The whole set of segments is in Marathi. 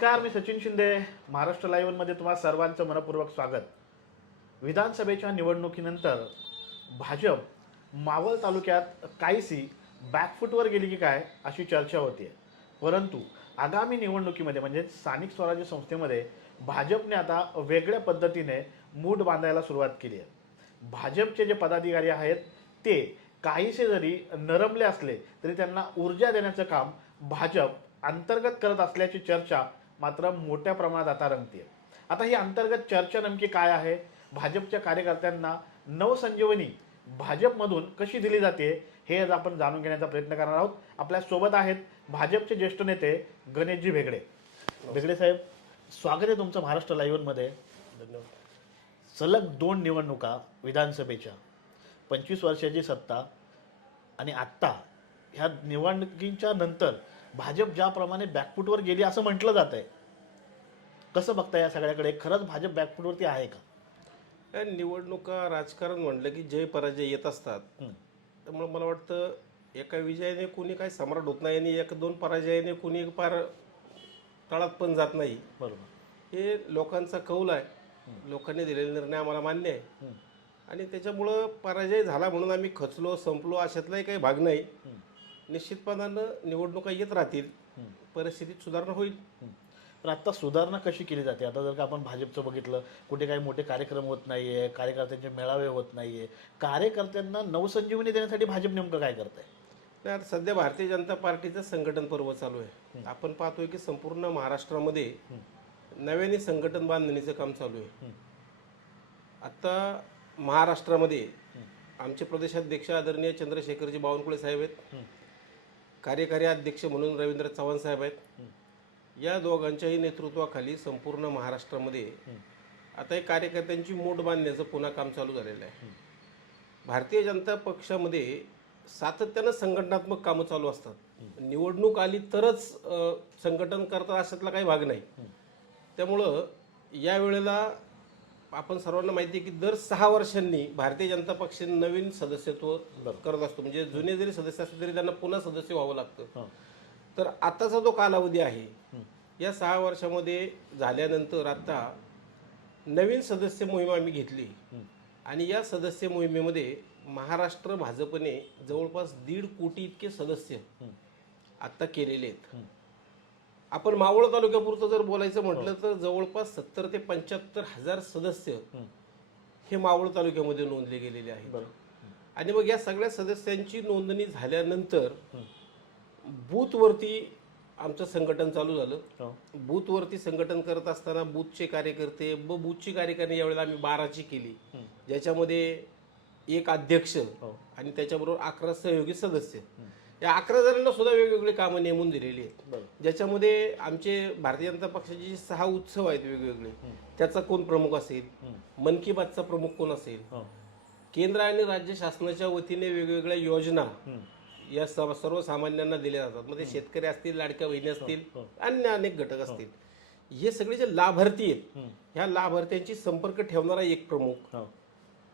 नमस्कार मी सचिन शिंदे. महाराष्ट्र लाईव्हमध्ये तुम्हा सर्वांचं मनपूर्वक स्वागत. विधानसभेच्या निवडणुकीनंतर भाजप मावळ तालुक्यात काहीशी बॅकफूटवर गेली की काय अशी चर्चा होतीये. परंतु आगामी निवडणुकीमध्ये म्हणजे स्थानिक स्वराज्य संस्थेमध्ये भाजपने आता वेगळ्या पद्धतीने मूठ बांधायला सुरुवात केली आहे भाजपचे जे पदाधिकारी आहेत ते काहीसे जरी नरमले असले तरी त्यांना ऊर्जा देण्याचं काम भाजप अंतर्गत करत असल्याची चर्चा मात्र मोठ्या प्रमाणात आता रंगते आता ही अंतर्गत चर्चा नेमकी काय आहे? भाजपच्या कार्यकर्त्यांना नवसंजीवनी भाजपमधून कशी दिली जाते हे आज आपण जाणून घेण्याचा प्रयत्न करणार आहोत. आपल्यासोबत आहेत भाजपचे ज्येष्ठ नेते गणेशजी भेगडे. भेगडे साहेब स्वागत आहे तुमचं महाराष्ट्र लाईव्हमध्ये सलग दोन निवडणुका विधानसभेच्या पंचवीस वर्षाची सत्ता आणि आत्ता ह्या निवडणुकीच्या नंतर भाजप ज्याप्रमाणे बॅकफुटवर गेली असं म्हटलं जात आहे. कसं बघता या सगळ्याकडे? खरंच भाजप बॅकफुटवरती आहे का? निवडणुका राजकारण म्हणलं की जय पराजय येत असतात. त्यामुळे मला वाटतं एका विजयाने कोणी काही सम्राट होत नाही आणि एक दोन पराजयाने कोणी पार तळात पण जात नाही. बरोबर. हे लोकांचा कौल आहे. लोकांनी दिलेला निर्णय आम्हाला मान्य आहे. आणि त्याच्यामुळं पराजय झाला म्हणून आम्ही खचलो संपलो अशातलाही काही भाग नाही. निश्चितपणानं निवडणुका येत राहतील. परिस्थितीत सुधारणा होईल. पण आता सुधारणा कशी केली जाते? आता जर का आपण भाजपचं बघितलं कुठे काही मोठे कार्यक्रम होत नाहीये कार्यकर्त्यांचे मेळावे होत नाहीये कार्यकर्त्यांना नवसंजीवनी देण्यासाठी भाजप नेमकं काय करत आहे नाही, आता सध्या भारतीय जनता पार्टीचं संघटन पर्व चालू आहे. आपण पाहतोय की संपूर्ण महाराष्ट्रामध्ये नव्याने संघटन बांधणीचं काम चालू आहे. आता महाराष्ट्रामध्ये आमचे प्रदेशाध्यक्ष आदरणीय चंद्रशेखरजी बावनकुळे साहेब आहेत. कार्यकारी अध्यक्ष म्हणून रवींद्र चव्हाण साहेब आहेत. या दोघांच्याही नेतृत्वाखाली संपूर्ण महाराष्ट्रामध्ये आता हे कार्यकर्त्यांची मूठ बांधण्याचं पुन्हा काम चालू झालेलं आहे. भारतीय जनता पक्षामध्ये सातत्यानं संघटनात्मक कामं चालू असतात. निवडणूक आली तरच संघटन करतात अशातला काही भाग नाही. त्यामुळं यावेळेला आपण सर्वांना माहिती आहे की दर सहा वर्षांनी भारतीय जनता पक्ष नवीन सदस्यत्व करत असतो. म्हणजे जुने जरी सदस्य असले तरी त्यांना पुन्हा सदस्य व्हावं लागतं. तर आताचा जो कालावधी आहे या सहा वर्षामध्ये झाल्यानंतर आता नवीन सदस्य मोहीम आम्ही घेतली. आणि या सदस्य मोहिमेमध्ये महाराष्ट्र भाजपने जवळपास दीड कोटी इतके सदस्य आता केलेले आहेत. आपण मावळ तालुक्यापुरतं जर बोलायचं म्हटलं तर जवळपास सत्तर ते पंच्याहत्तर हजार सदस्य हे. मावळ तालुक्यामध्ये नोंदले गेलेले आहेत. आणि मग या सगळ्या सदस्यांची नोंदणी झाल्यानंतर बूथवरती आमचं संघटन चालू झालं. हो. बूथवरती संघटन करत असताना बूथचे कार्यकर्ते व बूथची कार्यकारिणी यावेळेला आम्ही बाराची केली. ज्याच्यामध्ये एक अध्यक्ष आणि त्याच्याबरोबर अकरा सहयोगी सदस्य. या अकरा जणांना सुद्धा वेगवेगळी कामं नेमून दिलेली आहेत. ज्याच्यामध्ये आमचे भारतीय जनता पक्षाचे जे सहा उत्सव आहेत वेगवेगळे त्याचा कोण प्रमुख असेल? मन की बातचा प्रमुख कोण असेल. केंद्र आणि राज्य शासनाच्या वतीने वेगवेगळ्या योजना या सर्व- सर्वसामान्यांना दिल्या जातात. मध्ये शेतकरी असतील लाडक्या बहिणी असतील अन्य अनेक घटक असतील. हे. सगळे जे लाभार्थी आहेत ह्या लाभार्थ्यांची संपर्क ठेवणारा एक प्रमुख.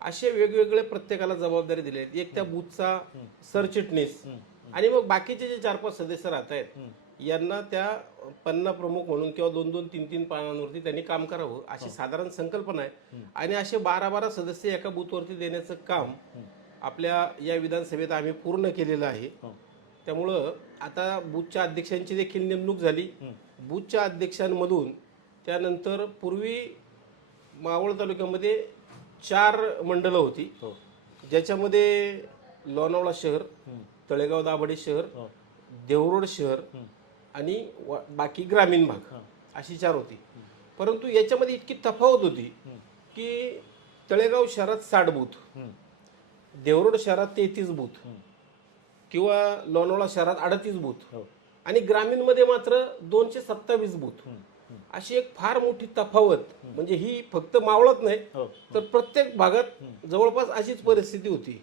असे वेगवेगळे प्रत्येकाला जबाबदारी दिली आहेत. एक त्या बूथचा सरचिटणीस आणि मग बाकीचे जे चार पाच सदस्य राहत आहेत यांना त्या पन्ना प्रमुख म्हणून किंवा दोन दोन तीन तीन पानांवरती त्यांनी काम करावं अशी साधारण संकल्पना आहे. आणि असे बारा बारा सदस्य एका बूथवरती देण्याचं काम आपल्या या विधानसभेत आम्ही पूर्ण केलेलं आहे. त्यामुळं आता बूथच्या अध्यक्षांची देखील नेमणूक झाली. बूथच्या अध्यक्षांमधून त्यानंतर पूर्वी मावळ तालुक्यामध्ये चार मंडलं होती. ज्याच्यामध्ये लोणावळा शहर तळेगाव दाभाडे शहर देवरोड शहर आणि बाकी ग्रामीण भाग अशी चार होती. परंतु याच्यामध्ये इतकी तफावत होती की तळेगाव शहरात साठ बूथ देवरोड शहरात तेहतीस बूथ किंवा लोणावळा शहरात अडतीस बूथ आणि ग्रामीणमध्ये मात्र दोनशे सत्तावीस बूथ. अशी एक फार मोठी तफावत म्हणजे ही फक्त मावळत नाही हो. तर प्रत्येक भागात जवळपास अशीच परिस्थिती होती.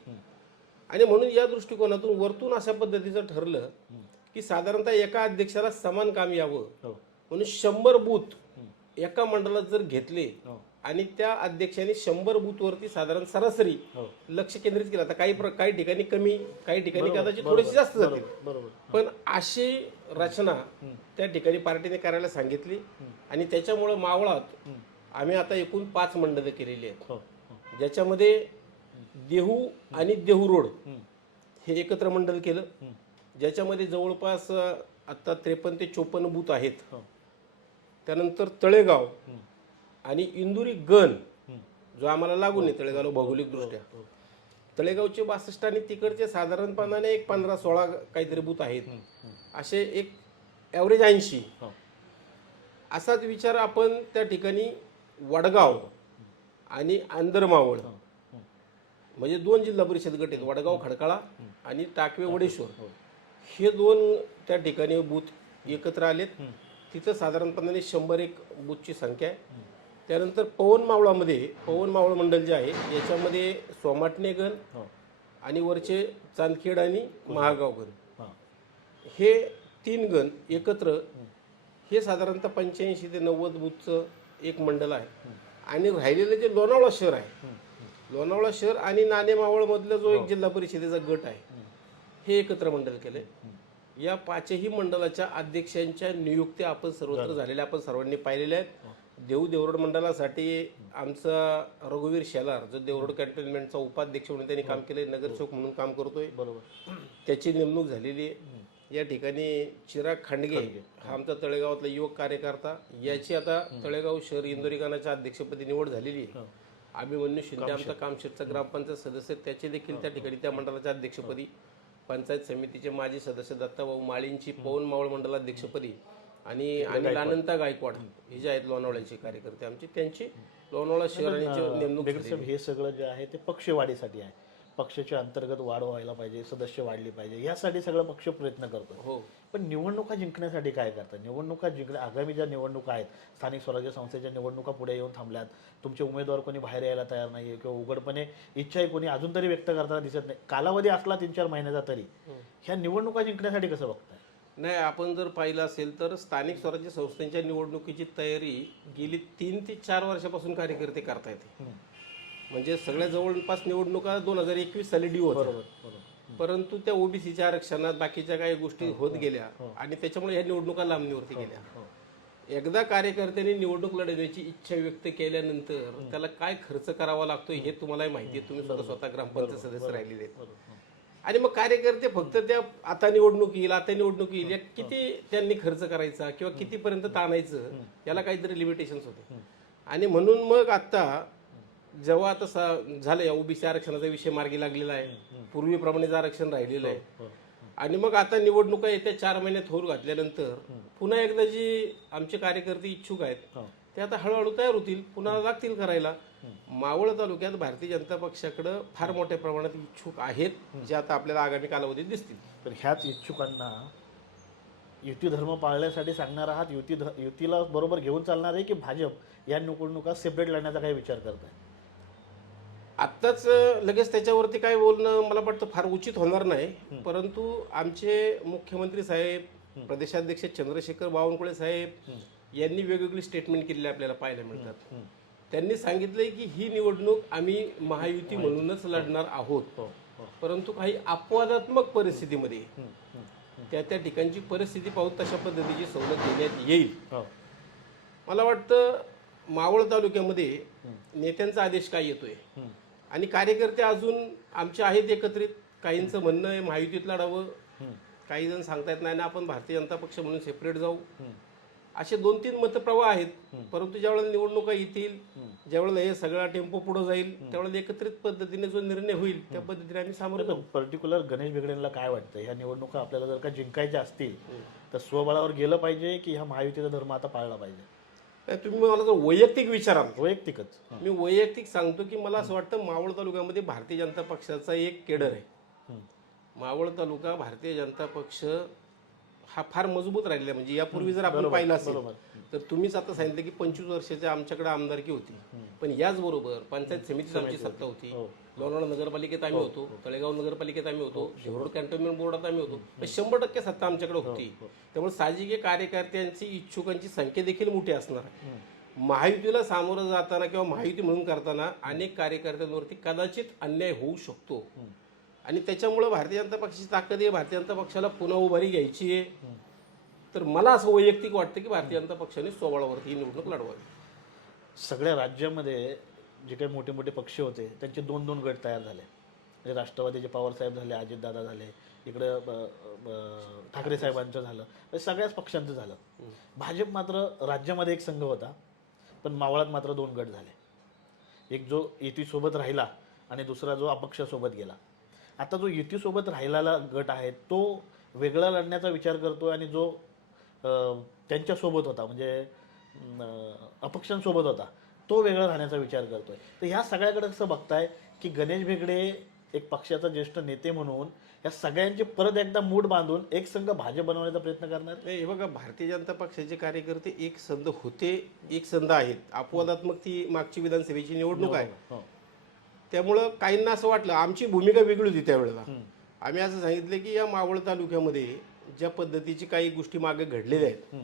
आणि म्हणून या दृष्टिकोनातून वरतून अशा पद्धतीचं ठरलं की साधारणतः एका अध्यक्षाला समान काम यावं. हो. म्हणून शंभर बूथ एका मंडळात जर घेतले हो. आणि त्या अध्यक्षाने शंभर बूथवरती साधारण सरासरी हो. लक्ष केंद्रित केलं. आता काही काही ठिकाणी कमी काही ठिकाणी कदाचित थोडीशी जास्त जातील. बरोबर बरोबर. पण अशी रचना त्या ठिकाणी पार्टीने करायला सांगितली. आणि त्याच्यामुळं मावळात आम्ही आता एकूण पाच मंडळं केलेली आहेत. ज्याच्यामध्ये देहू आणि देहू रोड हे एकत्र मंडळ केलं. ज्याच्यामध्ये जवळपास आता त्रेपन्न ते चोपन्न बूथ आहेत. हो. त्यानंतर तळेगाव आणि इंदुरी गण जो आम्हाला लागून आहे तळेगावला भौगोलिक दृष्ट्या तळेगावचे बासष्ट आणि तिकडचे साधारणपणाने एक पंधरा सोळा काहीतरी बूथ आहेत. असे एक ॲव्हरेज ऐंशी. हो. असाच विचार आपण त्या ठिकाणी वडगाव आणि आंदरमावळ म्हणजे दोन जिल्हा परिषद गट आहेत वडगाव खडकाळा आणि टाकवे वडेश्वर. हे. दोन त्या ठिकाणी बूथ एकत्र आलेत. तिथं साधारणपणाने शंभर एक बूथची संख्या आहे. त्यानंतर पवन मावळामध्ये पवन मावळ मंडळ जे आहे याच्यामध्ये सोमाटणे गण हो. आणि वरचे चांदखेड आणि महागाव गण हा. हे तीन गण एकत्र हे साधारणतः पंच्याऐंशी ते नव्वद बूथचं एक मंडळ आहे. आणि राहिलेलं जे लोणावळा शहर आहे लोणावळा शहर आणि नाणेमावळमधला जो एक जिल्हा परिषदेचा गट आहे हे एकत्र मंडळ केले या पाचही मंडळाच्या अध्यक्षांच्या नियुक्त्या आपण सर्वत्र झालेल्या आपण सर्वांनी पाहिलेल्या आहेत. देऊ देवरोड मंडळासाठी आमचा रघुवीर शेलार जो देवरोड कॅन्टोन्मेंटचा उपाध्यक्ष म्हणून त्यांनी काम केले नगरसेवक म्हणून काम करतोय. बरोबर. त्याची नेमणूक झालेली आहे. या ठिकाणी चिराग खांडगे हा आमचा तळेगावातला युवक कार्यकर्ता. याची आता तळेगाव शहर इंदोरीगानाच्या अध्यक्षपदी निवड झालेली आहे. अभिमन्यू शिंदे आमचा कामशेतचा ग्रामपंचायत सदस्य. त्याचे देखील त्या ठिकाणी त्या मंडळाच्या अध्यक्षपदी पंचायत समितीचे माजी सदस्य दत्ताभाऊ माळींची पवन मावळ मंडलाध्यक्षपदी आणि अनिल अनंता गायकवाड. हे जे आहेत लोणावळ्याचे कार्यकर्ते आमचे त्यांची लोणावळा शहराची नेमणूक बेगड साहेब हे सगळं जे आहे ते पक्षवाढीसाठी आहे. पक्षाच्या अंतर्गत वाढ व्हायला पाहिजे सदस्य वाढली पाहिजे यासाठी सगळं पक्ष प्रयत्न करतो हो. पण निवडणुका जिंकण्यासाठी काय करतात? निवडणुका जिंकण्या आगामी ज्या निवडणुका आहेत स्थानिक स्वराज्य संस्थेच्या निवडणुका पुढे येऊन थांबल्यात तुमचे उमेदवार कोणी बाहेर यायला तयार नाही किंवा उघडपणे इच्छाही कोणी अजून तरी व्यक्त करताना दिसत नाही. कालावधी असला तीन चार महिन्याचा तरी. ह्या निवडणुका जिंकण्यासाठी कसं बघताय? नाही आपण जर पाहिलं असेल तर स्थानिक स्वराज्य संस्थांच्या निवडणुकीची तयारी गेली तीन ते चार वर्षापासून कार्यकर्ते करतायत. म्हणजे सगळ्या जवळपास निवडणुका दोन हजार एकवीस साली ड्यू होत्या. परंतु त्या ओबीसीच्या आरक्षणात बाकीच्या काही गोष्टी होत गेल्या आणि त्याच्यामुळे ह्या निवडणुका लांबणीवरती गेल्या. एकदा कार्यकर्त्यांनी निवडणूक लढवण्याची इच्छा व्यक्त केल्यानंतर त्याला काय खर्च करावा लागतो हे तुम्हालाही माहिती आहे. तुम्ही स्वतः स्वतः ग्रामपंचायत सदस्य राहिलेले आणि मग कार्यकर्ते फक्त त्या आता निवडणूक येईल आता निवडणूक येईल या किती त्यांनी खर्च करायचा किंवा कितीपर्यंत ताणायचं याला काहीतरी लिमिटेशन्स होते. आणि म्हणून मग आता जेव्हा आता सा- झालं या ओबीसी आरक्षणाचा विषय मार्गी लागलेला आहे. पूर्वीप्रमाणेच आरक्षण राहिलेलं आहे. आणि मग आता निवडणुका येत्या चार महिन्यात होऊ घातल्यानंतर पुन्हा एकदा जी आमचे कार्यकर्ते इच्छुक आहेत ते आता हळूहळू तयार होतील पुन्हा लागतील करायला. मावळ तालुक्यात भारतीय जनता पक्षाकडं फार मोठ्या प्रमाणात इच्छुक आहेत जे आता आपल्याला आगामी कालावधीत दिसतील. तर ह्याच इच्छुकांना युती धर्म पाळण्यासाठी सांगणार आहात. युती युतीला बरोबर घेऊन चालणार आहे की भाजप या निवडणुका सेपरेट लढण्याचा काही विचार करताय आत्ताच लगेच त्याच्यावरती काय बोलणं मला वाटतं फार उचित होणार नाही. परंतु आमचे मुख्यमंत्री साहेब प्रदेशाध्यक्ष चंद्रशेखर बावनकुळे साहेब यांनी वेगवेगळी स्टेटमेंट केलेली आपल्याला पाहायला मिळतात. त्यांनी सांगितलंय की ही निवडणूक आम्ही महायुती म्हणूनच लढणार आहोत. परंतु काही अपवादात्मक परिस्थितीमध्ये त्या त्या ठिकाणची परिस्थिती पाहून तशा पद्धतीची सवलत देण्यात येईल. हो. मला वाटतं मावळ तालुक्यामध्ये नेत्यांचा आदेश काय येतोय? आणि कार्यकर्ते अजून आमचे आहेत एकत्रित. काहींचं म्हणणं आहे महायुतीत लढावं. काही जण सांगतायत नाही ना आपण भारतीय जनता पक्ष म्हणून सेपरेट जाऊ. असे दोन तीन मतप्रवाह आहेत. परंतु ज्यावेळेला निवडणुका येतील ज्यावेळेला हे सगळा टेम्पो पुढे जाईल त्यावेळेला एकत्रित पद्धतीने जो निर्णय होईल त्या पद्धतीने आम्ही सामोरं जाऊ. पर्टिक्युलर गणेश बेगडेंना काय वाटतं ह्या निवडणुका आपल्याला जर का जिंकायच्या असतील तर स्वबळावर गेलं पाहिजे की ह्या महायुतीचा धर्म आता पाळला पाहिजे? तुम्ही मला जर वैयक्तिक विचाराल वैयक्तिकच. मी वैयक्तिक सांगतो की मला असं वाटतं मावळ तालुक्यामध्ये भारतीय जनता पक्षाचा एक केडर आहे. मावळ तालुका भारतीय जनता पक्ष हा फार मजबूत राहिलेला म्हणजे यापूर्वी जर आपण पाहिलं असेल तर तुम्हीच आता सांगितलं की पंचवीस वर्षाची आमच्याकडे आमदारकी होती. पण याचबरोबर पंचायत समितीत आमची सत्ता होती. लोणावळा नगरपालिकेत आम्ही होतो तळेगाव नगरपालिकेत आम्ही होतो देवरोड कॅन्टोन्मेंट बोर्डात आम्ही होतो. पण शंभर टक्के सत्ता आमच्याकडे होती. त्यामुळे साहजिक कार्यकर्त्यांची इच्छुकांची संख्या देखील मोठी असणार महायुतीला सामोरं जाताना किंवा महायुती म्हणून करताना अनेक कार्यकर्त्यांवरती कदाचित अन्याय होऊ शकतो. आणि त्याच्यामुळं भारतीय जनता पक्षाची ताकद आहे भारतीय जनता पक्षाला पुन्हा उभारी घ्यायची आहे. तर मला असं वैयक्तिक वाटतं की भारतीय जनता पक्षाने स्वबळावरती ही निवडणूक लढवावी. सगळ्या राज्यामध्ये जे काही मोठे मोठे पक्ष होते त्यांचे दोन दोन गट तयार झाले. म्हणजे राष्ट्रवादीचे पवारसाहेब झाले अजितदादा झाले इकडे ठाकरे साहेबांचं झालं. म्हणजे सगळ्याच पक्षांचं झालं. भाजप मात्र राज्यामध्ये एक संघ होता पण मावळात मात्र दोन गट झाले. एक जो युतीसोबत राहिला आणि दुसरा जो अपक्षासोबत गेला. आता जो युतीसोबत राहिलेला गट आहे तो वेगळा लढण्याचा विचार करतो आणि जो त्यांच्यासोबत होता म्हणजे अपक्षांसोबत होता. तो वेगळा राहण्याचा विचार करतोय तर ह्या सगळ्याकडे कसं बघताय की गणेश भेगडे एक पक्षाचा ज्येष्ठ नेते म्हणून या सगळ्यांची परत एकदा मूड बांधून एक संघ भाजप बनवण्याचा प्रयत्न करणार नाही हे बघा भारतीय जनता पक्षाचे कार्यकर्ते एक संध होते एक संध आहेत अपवादात्मक ती मागची विधानसभेची निवडणूक आहे हो. त्यामुळं काहींना असं वाटलं आमची भूमिका वेगळी होती त्यावेळेला. आम्ही असं सांगितलं की या मावळ तालुक्यामध्ये ज्या पद्धतीची काही गोष्टी मागे घडलेल्या आहेत.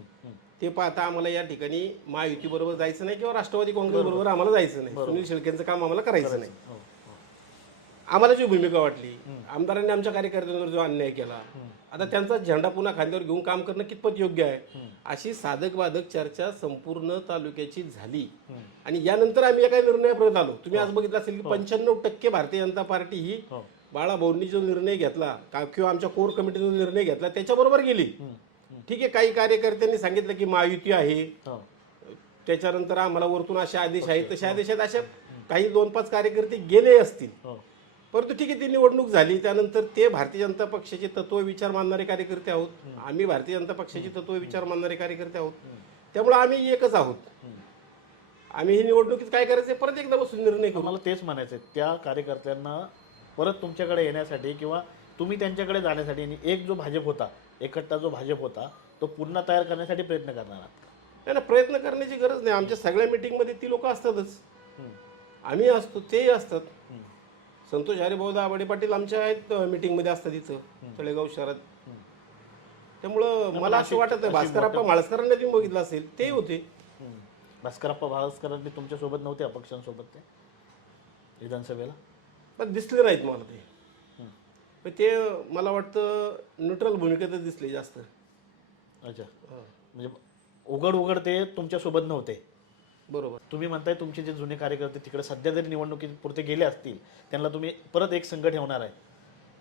ते पाहता आम्हाला या ठिकाणी महायुती बरोबर जायचं नाही किंवा राष्ट्रवादी काँग्रेस बरोबर. आम्हाला जायचं नाही. सुनील शेळकेंचं काम आम्हाला करायचं नाही. हो, हो. आम्हाला जी भूमिका वाटली आमदारांनी आमच्या कार्यकर्त्यांवर जो अन्याय केला आता त्यांचा झेंडा पुन्हा खांद्यावर घेऊन काम करणं कितपत योग्य आहे? अशी साधक बाधक चर्चा संपूर्ण तालुक्याची झाली. आणि यानंतर आम्ही एका निर्णयापर्यंत आलो. तुम्ही आज बघितलं असेल की पंच्याण्णव टक्के भारतीय जनता पार्टी ही हो. बाळाभाऊंनी जो निर्णय घेतला का- किंवा आमच्या कोर कमिटीने जो निर्णय घेतला त्याच्याबरोबर गेली. ठीक आहे काही कार्यकर्त्यांनी सांगितलं की महायुती आहे. हो. त्याच्यानंतर आम्हाला वरतून असे आदेश आहेत तसे आदेश आहेत. अशा काही दोन पाच कार्यकर्ते गेले असतील. हो. परंतु ठीक आहे ती निवडणूक झाली. त्यानंतर ते भारतीय जनता पक्षाचे तत्व विचार मानणारे कार्यकर्ते आहोत. आम्ही भारतीय जनता पक्षाचे तत्व विचार मानणारे कार्यकर्ते आहोत. त्यामुळे आम्ही एकच आहोत. आम्ही ही निवडणुकीत काय करायचं परत एकदा बसून निर्णय करू. मला तेच म्हणायचं त्या कार्यकर्त्यांना परत तुमच्याकडे येण्यासाठी किंवा तुम्ही त्यांच्याकडे जाण्यासाठी आणि एक जो भाजप होता एकट्टा जो भाजप होता तो पुन्हा तयार करण्यासाठी प्रयत्न करणार आहात. नाही ना प्रयत्न करण्याची गरज नाही आमच्या सगळ्या मिटिंगमध्ये ती लोक असतातच. आम्ही असतो तेही असतात. संतोष हरिभाऊ दाभाडे पाटील आमच्या आहेत मीटिंगमध्ये असतात इथं तळेगाव शहरात त्यामुळं मला असं वाटत आहे भास्करप्पा माळसकरांना तुम्ही बघितलं असेल ते होते. भास्करप्पा भास्करांनी तुमच्यासोबत नव्हते अपक्षांसोबत ते विधानसभेला पण दिसले नाहीत मला ते. पण ते मला वाटतं न्यूट्रल भूमिकेतच दिसले जास्त. अच्छा. म्हणजे उघड उघड ते तुमच्यासोबत नव्हते. बरोबर. तुम्ही म्हणताय तुमचे जे जुने कार्यकर्ते तिकडे सध्या जरी निवडणुकीत पुरते गेले असतील त्यांना तुम्ही परत एक संघ ठेवणार आहे.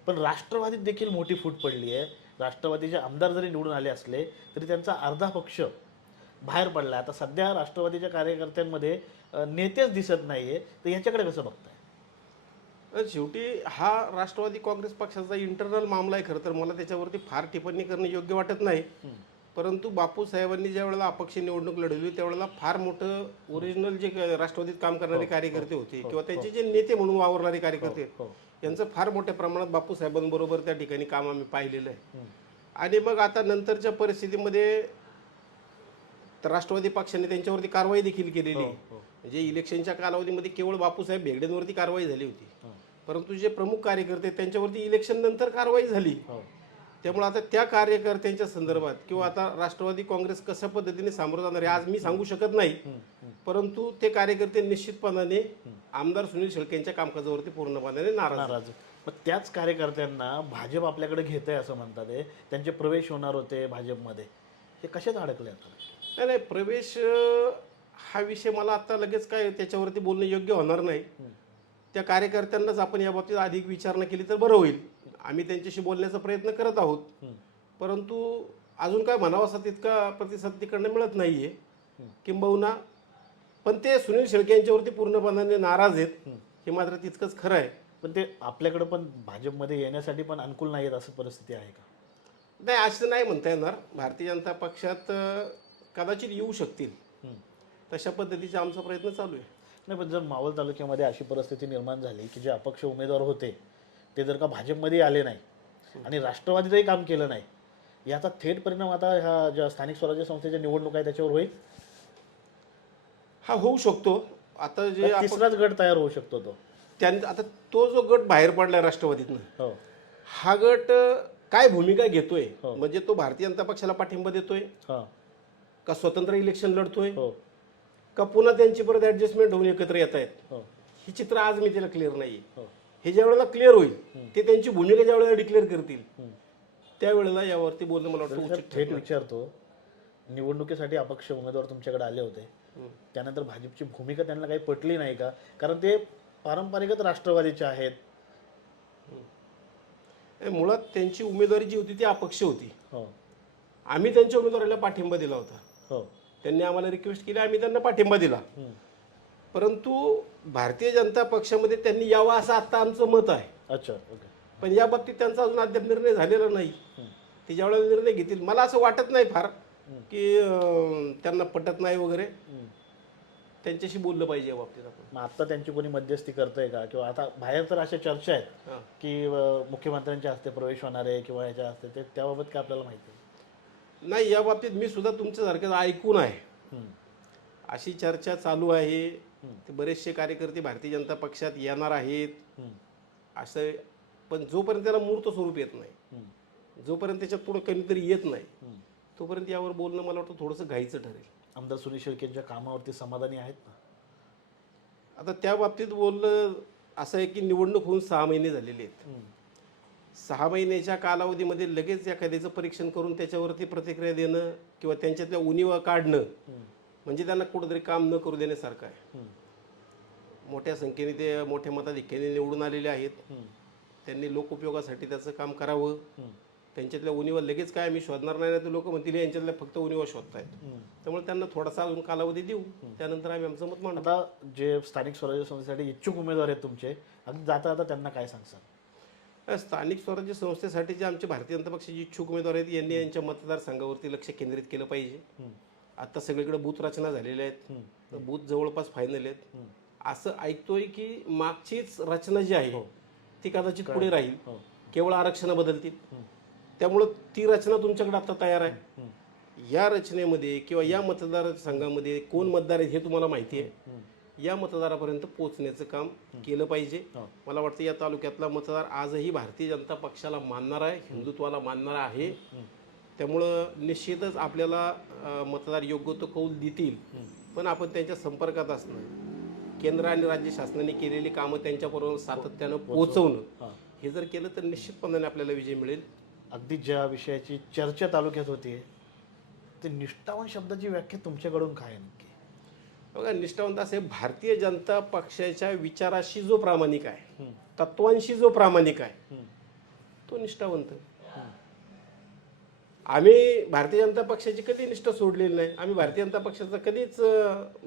पण राष्ट्रवादीत देखील मोठी फूट पडली आहे. राष्ट्रवादीचे आमदार जरी निवडून आले असले तरी त्यांचा अर्धा पक्ष बाहेर पडला आता सध्या राष्ट्रवादीच्या कार्यकर्त्यांमध्ये नेतेच दिसत नाहीये. तर याच्याकडे कसं बघताय तर शेवटी हा राष्ट्रवादी काँग्रेस पक्षाचा इंटरनल मामला आहे खरं तर. मला त्याच्यावरती फार टिप्पणी करणं योग्य वाटत नाही. परंतु बापू साहेबांनी ज्या वेळेला अपक्ष निवडणूक लढवली त्यावेळेला फार मोठं ओरिजिनल जे राष्ट्रवादीत काम करणारे कार्यकर्ते होते किंवा त्यांचे जे नेते म्हणून वावरणारे कार्यकर्ते हो यांचं फार मोठ्या प्रमाणात बापू साहेबांबरोबर त्या ठिकाणी काम आम्ही पाहिलेलं आहे. आणि मग आता नंतरच्या परिस्थितीमध्ये तर राष्ट्रवादी पक्षाने त्यांच्यावरती कारवाई देखील केलेली आहे. हो. म्हणजे इलेक्शनच्या कालावधीमध्ये केवळ बापूसाहेब भेगडेंवरती कारवाई झाली होती. हो. परंतु जे प्रमुख कार्यकर्ते त्यांच्यावरती इलेक्शन नंतर कारवाई झाली. हो. त्यामुळे आता त्या कार्यकर्त्यांच्या संदर्भात किंवा आता राष्ट्रवादी काँग्रेस कशा पद्धतीने सामोरं जाणार आहे आज मी सांगू शकत नाही. परंतु ते कार्यकर्ते निश्चितपणाने आमदार सुनील शेळके यांच्या कामकाजावरती पूर्णपणाने नाराज मग त्याच कार्यकर्त्यांना भाजप आपल्याकडे घेत आहे असं म्हणतात. त्यांचे प्रवेश होणार होते भाजपमध्ये. हे कशात अडकले आता? नाही नाही प्रवेश हा विषय मला आता लगेच काय त्याच्यावरती बोलणं योग्य होणार नाही. त्या कार्यकर्त्यांनाच आपण या बाबतीत अधिक विचारणा केली तर बरं होईल. आम्ही त्यांच्याशी बोलण्याचा प्रयत्न करत आहोत. परंतु अजून काय म्हणावं असा तितका प्रतिसाद तिकडनं मिळत नाहीये. किंबहुना पण ते सुनील शेळके यांच्यावरती पूर्णपणाने नाराज आहेत. हे. मात्र तितकंच खरं आहे. पण ते आपल्याकडे पण भाजपमध्ये येण्यासाठी पण अनुकूल नाही आहेत असं परिस्थिती आहे का? नाही असं नाही म्हणता येणार. भारतीय जनता पक्षात कदाचित येऊ शकतील. तशा पद्धतीचा आमचा प्रयत्न चालू आहे. नाही पण जर मावळ तालुक्यामध्ये अशी परिस्थिती निर्माण झाली की जे अपक्ष उमेदवार होते ते जर का भाजपमध्ये आले नाही आणि राष्ट्रवादीतही काम केलं नाही याचा थेट परिणाम आता ह्या ज्या स्थानिक स्वराज्य संस्थेच्या निवडणूक आहे त्याच्यावर होईल? हा होऊ शकतो. आता जे तिसराच गट तयार होऊ शकतो तो. त्यां आता तो जो गट बाहेर पडलाय राष्ट्रवादीतनं हो. हा गट काय भूमिका घेतोय? हो. म्हणजे तो भारतीय जनता पक्षाला पाठिंबा देतोय? हा. का स्वतंत्र इलेक्शन लढतोय? हो. का पुन्हा त्यांची परत ऍडजस्टमेंट होऊन एकत्र येत आहेत? हो. ही चित्र आज मी त्याला क्लिअर नाही हो. हे ज्या वेळेला क्लिअर होईल ते त्यांची भूमिका ज्या वेळेला डिक्लेअर करतील. त्यावेळेला यावरती बोलणं मला वाटतं थेट. विचारतो. निवडणुकीसाठी अपक्ष उमेदवार तुमच्याकडे आले होते. त्यानंतर भाजपची भूमिका त्यांना काही पटली नाही का? कारण ते पारंपरिकच राष्ट्रवादीचे आहेत. मुळात त्यांची उमेदवारी जी होती ती अपक्ष होती. हो. आम्ही त्यांच्या उमेदवारीला पाठिंबा दिला होता. हो. त्यांनी आम्हाला रिक्वेस्ट केली आम्ही त्यांना पाठिंबा दिला. परंतु भारतीय जनता पक्षामध्ये त्यांनी यावं असं आता आमचं मत आहे. अच्छा ओके पण या बाबतीत त्यांचा अजून अद्याप निर्णय झालेला नाही. ते ज्यावेळेला निर्णय घेतील मला असं वाटत नाही फार की अं, त्यांना पटत नाही वगैरे. त्यांच्याशी बोललं पाहिजे या बाबतीत आपण. मग आता त्यांची कोणी मध्यस्थी करतंय का? किंवा आता बाहेर तर अशा चर्चा आहेत हां. की अं, मुख्यमंत्र्यांच्या हस्ते प्रवेश होणार आहे किंवा ह्याच्या हस्ते ते त्याबाबत काय आपल्याला माहिती आहे? नाही या बाबतीत मी सुद्धा तुमच्यासारखं ऐकून आहे. अशी चर्चा चालू आहे ते बरेचसे कार्यकर्ते भारतीय जनता पक्षात येणार आहेत. असं पण जोपर्यंत त्याला मूर्त स्वरूप येत नाही. जोपर्यंत त्याच्यात पुढं कधीतरी येत नाही. तोपर्यंत यावर बोलणं मला वाटतं थोडंसं घाईचं ठरेल आमदार सुनील शेळकेंच्या कामावरती समाधानी आहेत ना आता त्या बाबतीत बोलणं असं आहे की निवडणूक होऊन सहा महिने झालेले आहेत. सहा महिन्याच्या कालावधीमध्ये लगेच एखाद्याचं परीक्षण करून त्याच्यावरती प्रतिक्रिया देणं किंवा त्यांच्यातल्या उणीवा काढणं. म्हणजे त्यांना कुठंतरी काम न करू देण्यासारखं आहे. मोठ्या संख्येने ते मोठ्या मताधिक्याने निवडून आलेले आहेत. त्यांनी लोकोपयोगासाठी त्याचं काम करावं. त्यांच्यातल्या उणीवा लगेच काय आम्ही शोधणार नाही तर लोक म्हणतील यांच्यातल्या फक्त उणीवा शोधतायत. त्यामुळे त्यांना थोडासा अजून कालावधी देऊ त्यानंतर आम्ही आमचं मत मांडू आता जे स्थानिक स्वराज्य संस्थेसाठी इच्छुक उमेदवार आहेत तुमचे अगदी जाता जाता त्यांना काय सांगसाल या स्थानिक स्वराज्य संस्थेसाठी जे आमचे भारतीय जनता पक्षाचे इच्छुक उमेदवार आहेत यांनी यांच्या मतदारसंघावरती लक्ष केंद्रित केलं पाहिजे. आता सगळीकडे बूथ रचना झालेल्या आहेत. तर बूथ जवळपास फायनल आहेत. असं ऐकतोय की मागचीच रचना जी आहे ती कदाचित पुढे राहील. हो. केवळ आरक्षण बदलतील. त्यामुळं ती रचना तुमच्याकडे आता तयार आहे. या रचनेमध्ये किंवा या मतदारसंघामध्ये कोण मतदार आहेत हे तुम्हाला माहिती आहे. या मतदारापर्यंत पोहोचण्याचं काम केलं पाहिजे. हो. मला वाटतं या तालुक्यातला मतदार आजही भारतीय जनता पक्षाला मानणार आहे हिंदुत्वाला मानणार आहे. त्यामुळं निश्चितच आपल्याला मतदार योग्य तो कौल देतील. पण आपण त्यांच्या संपर्कात असणं केंद्र आणि राज्य शासनाने केलेली कामं त्यांच्याबरोबर सातत्यानं पोहोचवणं हा. हे जर केलं तर निश्चितपणाने आपल्याला विजय मिळेल. अगदी ज्या विषयाची चर्चा तालुक्यात होती ते निष्ठावान शब्दाची व्याख्या तुमच्याकडून काय नक्की बघा निष्ठावंत असे भारतीय जनता पक्षाच्या विचाराशी जो प्रामाणिक आहे तत्वांशी जो प्रामाणिक आहे तो निष्ठावंत. आम्ही भारतीय जनता पक्षाची कधी निष्ठा सोडलेली नाही आम्ही भारतीय जनता पक्षाचा कधीच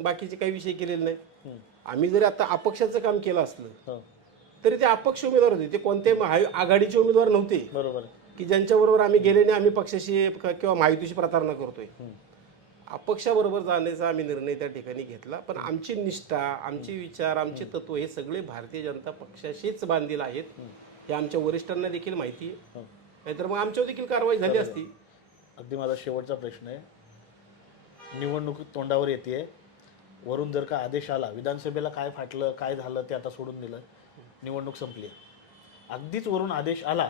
बाकीचे काही विषय केलेले नाही. आम्ही जरी आता अपक्षाचं काम केलं असलं हो. तरी ते अपक्ष उमेदवार होते. ते कोणत्याही आघाडीचे उमेदवार नव्हते. बरोबर की ज्यांच्याबरोबर आम्ही गेले नाही आम्ही पक्षाशी किंवा माहितीशी प्रतारणा करतोय. अपक्षाबरोबर जाण्याचा आम्ही निर्णय त्या ठिकाणी घेतला. पण आमची निष्ठा आमचे विचार आमचे तत्व हे सगळे भारतीय जनता पक्षाशीच बांधील आहेत. हे आमच्या वरिष्ठांना देखील माहिती आहे. हो. नाहीतर मग आमच्यावर देखील कारवाई झाली असती. अगदी माझा शेवटचा प्रश्न आहे. निवडणूक तोंडावर येते. वरून जर का आदेश आला विधानसभेला काय फाटलं काय झालं ते आता सोडून दिलं निवडणूक संपली अगदीच वरून आदेश आला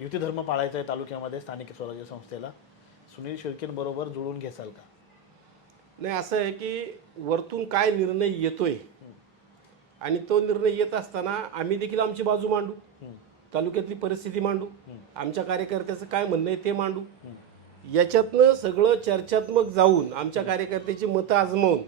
युती धर्म पाळायचा आहे तालुक्यामध्ये स्थानिक स्वराज्य संस्थेला. सुनील शेळकेंबरोबर जुळून घेसाल का? नाही असं आहे की वरतून काय निर्णय येतोय आणि तो निर्णय येत असताना आम्ही देखील आमची बाजू मांडू तालुक्यातली परिस्थिती मांडू आमच्या कार्यकर्त्याचं काय म्हणणं आहे ते मांडू. याच्यातनं सगळं चर्चात्मक जाऊन आमच्या कार्यकर्त्याची मतं आजमावून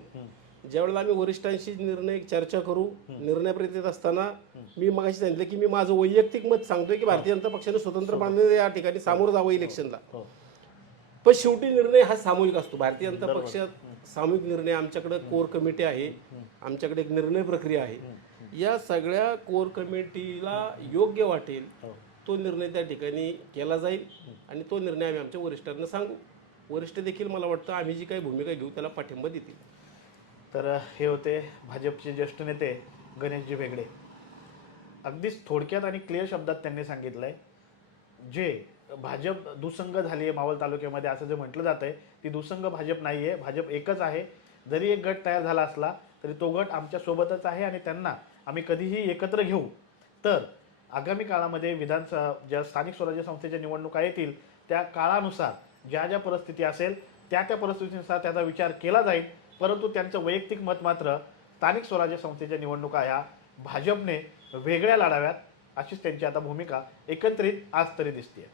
ज्यावेळेला आम्ही वरिष्ठांशी निर्णय चर्चा करू निर्णयापर्यंत येत असताना मी मगाशी सांगितलं की मी माझं वैयक्तिक मत सांगतोय की भारतीय जनता पक्षाने स्वतंत्रपणे या ठिकाणी सामोरं जावं इलेक्शनला. हो. पण शेवटी निर्णय हा सामूहिक असतो. भारतीय जनता पक्षात सामूहिक निर्णय आमच्याकडे कोर कमिटी आहे. आमच्याकडे एक निर्णय प्रक्रिया आहे. या सगळ्या कोर कमिटीला योग्य वाटेल हो. तो निर्णय त्या ठिकाणी केला जाईल आणि तो निर्णय आम्ही आमच्या वरिष्ठांना सांगू. वरिष्ठ देखील मला वाटतं आम्ही जी काही भूमिका घेऊ त्याला पाठिंबा देतील. तर हे होते भाजपचे ज्येष्ठ नेते गणेशजी भेगडे अगदीच थोडक्यात आणि क्लिअर शब्दात त्यांनी सांगितलंय जे भाजप दुसंग झाली आहे मावळ तालुक्यामध्ये असं जे म्हटलं जात आहे ती दुसंग भाजप नाही आहे भाजप एकच आहे. जरी एक गट तयार झाला असला तरी तो गट आमच्या सोबतच आहे आणि त्यांना आम्ही कधीही एकत्र घेऊ. तर आगामी काळामध्ये विधानसभा ज्या स्थानिक स्वराज्य संस्थेच्या निवडणुका येतील त्या काळानुसार ज्या ज्या परिस्थिती असेल त्या त्या परिस्थितीनुसार त्याचा विचार केला जाईल. परंतु त्यांचं वैयक्तिक मत मात्र स्थानिक स्वराज्य संस्थेच्या निवडणुका ह्या भाजपने वेगळ्या लढाव्यात अशीच त्यांची आता भूमिका एकत्रित आज तरी दिसते